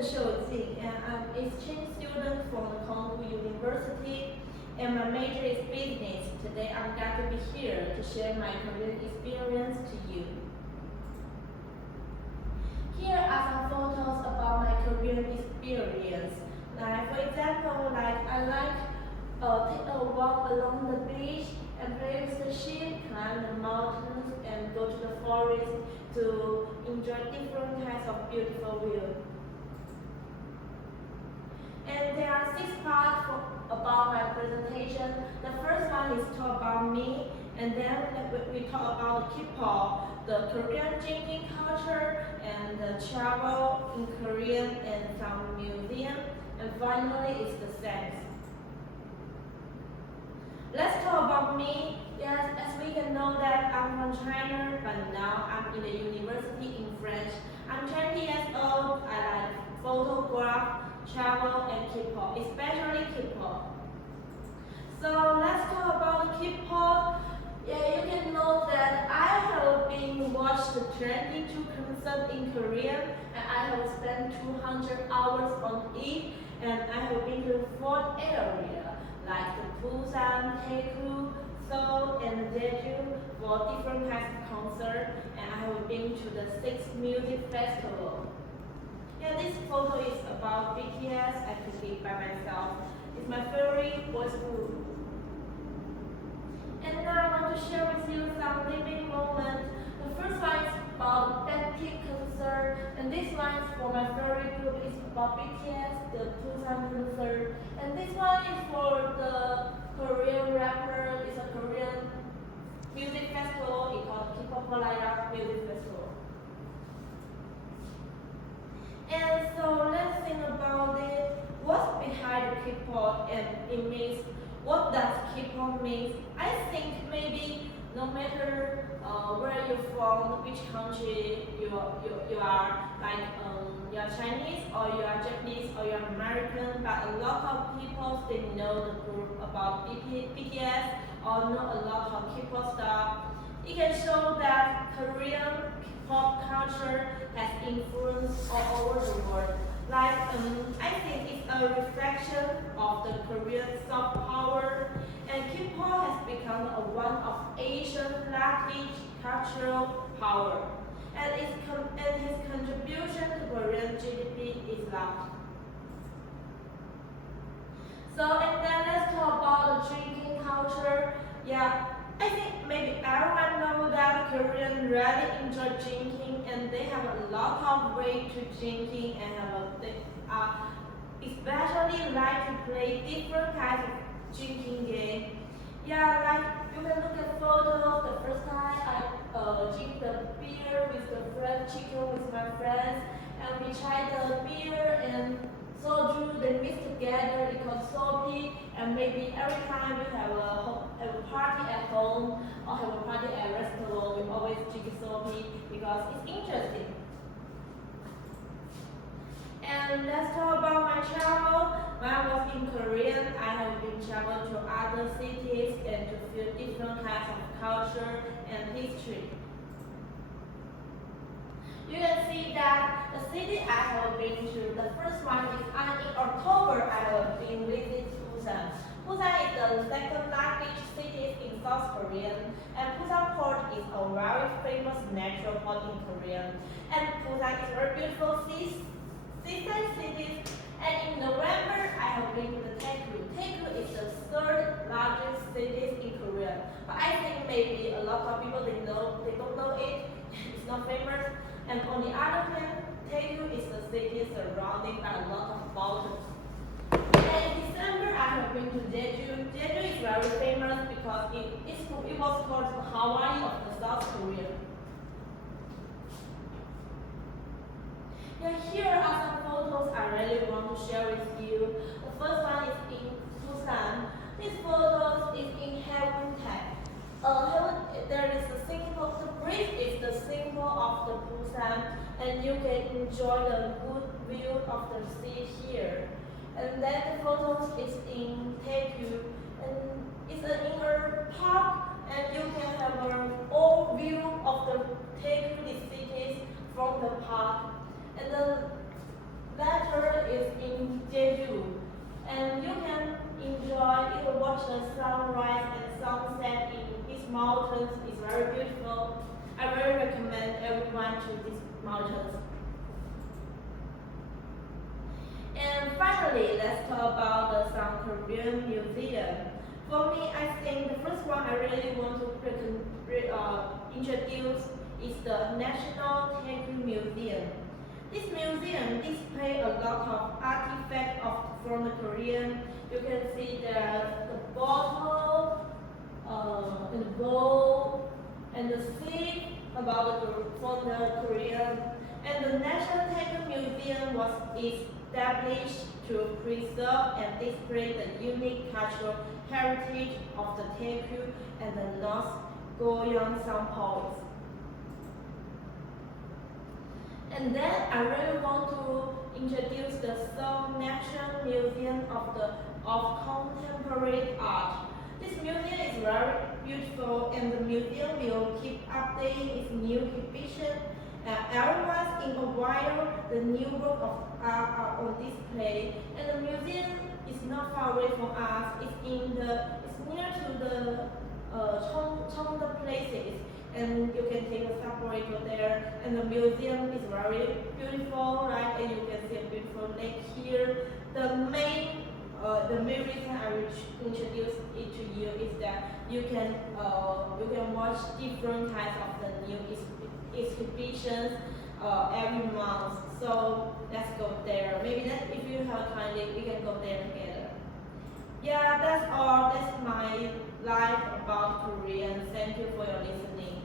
Shouqing, and I'm an exchange student from the Hongkou University, and my major is business. Today I'm glad to be here to share my Korean experience to you. Here are some photos about my Korean experience. Like for example, I like take a walk along the beach and play with the sheep, climb the mountains, and go to the forest to enjoy different kinds of beautiful views. And there are 6 parts about my presentation. The first one is talk about me, and then we talk about K-pop, the Korean drinking culture, and the travel in Korean and some museum, and finally is the sex. Let's talk about me. Yes, as we can know that I'm from China, but now I'm in the university in French. I'm 20 years old. I like photograph, travel, and K-pop, especially K-pop. So let's talk about K-pop. Yeah, you can know that I have been watched the 22 concert in Korea, and I have spent 200 hours on it, and I have been to 4 areas like the Busan, Daegu, Seoul, and Jeju for different kinds of concert, and I have been to the 6 music festival. Yeah, this photo is about BTS. I took it by myself. It's my favorite boys group. And now I want to share with you some living moments. The first one is about Blackpink concert, and this one is for my favorite group. It's about BTS, the Busan concert, and this one is for the Korean rapper. It's a Korean music festival. It's called K-pop Polaya Music Festival. And so let's think about it. What's behind the K-pop, and it means what does K-pop mean? I think maybe no matter where you're from, which country you are, like you are Chinese or you are Japanese or you are American, but a lot of people they know the group about BTS or know a lot of K-pop stuff. It can show that Korean pop culture has influenced all over the world. Like, I think it's a reflection of the Korean soft power, and K-pop has become one of Asian language cultural power, and his contribution to Korean GDP is large. So, and then let's talk about the drinking culture. Yeah, I think maybe everyone knows that Koreans really enjoy drinking, and they have a lot of way to drinking, and especially like to play different kinds of drinking game. Yeah, like you can look at photos. The first time I drink the beer with the fried chicken with my friends, and we try the beer and soju, they mix together, it called sopi, and maybe every time we have a party at home or have a party at a restaurant, we always drink sopi because it's interesting. And let's talk about my travel. When I was in Korea, I have been traveled to other cities and to feel different kinds of culture and history. You can see that the city I have been to, the first one is in October I have been visiting Busan. Busan is the second largest city in South Korea, and Busan Port is a very famous natural port in Korea. And Busan is a very beautiful seaside city. And in November I have been to the Daegu. Daegu is the 3rd largest city in Korea. But I think maybe a lot of people they don't know it. It's not famous. And on the other hand, Daegu is the city surrounded by a lot of mountains. And in December, I have been to Jeju. Jeju is very famous because it was called the Hawaii of the South Korea. Yeah, here are some photos I really want to share with you. The first one is in Busan. This photo is in Haewon-taek. There is a symbol. The bridge is the symbol of the Busan, and you can enjoy the good view of the sea here. And then the photos is in Daegu, and it's in a park, and you can have an all view of the Daegu cities from the park. And the latter is in Jeju, and you can enjoy, you will watch the sunrise and sunset in these mountains. It's very beautiful. I really recommend everyone to these mountains. And finally, let's talk about the South Korean Museum. For me, I think the first one I really want to introduce is the National Taekwondo Museum. This museum displays a lot of artifacts from the Korean. You can see there the bottle, and the bowl, and the seed from the Korean. And the National Taekwondo Museum was established to preserve and display the unique cultural heritage of the Taekwondo and the North Goryeo Province. And then I really want to introduce the Seoul National Museum of Contemporary Art. This museum is very beautiful, and the museum will keep updating its new exhibition. Every once in a while, the new work of art are on display, and the museum is not far away from us. It's near to the Cheongdo places, and you can take a subway to there. And the museum is very beautiful, right? And you can see a beautiful lake here. The main reason I will introduce it to you is that you can watch different types of the new exhibitions every month. So let's go there. Maybe if you have time, we can go there together. Yeah, that's all. That's my life about Korea. Thank you for your listening.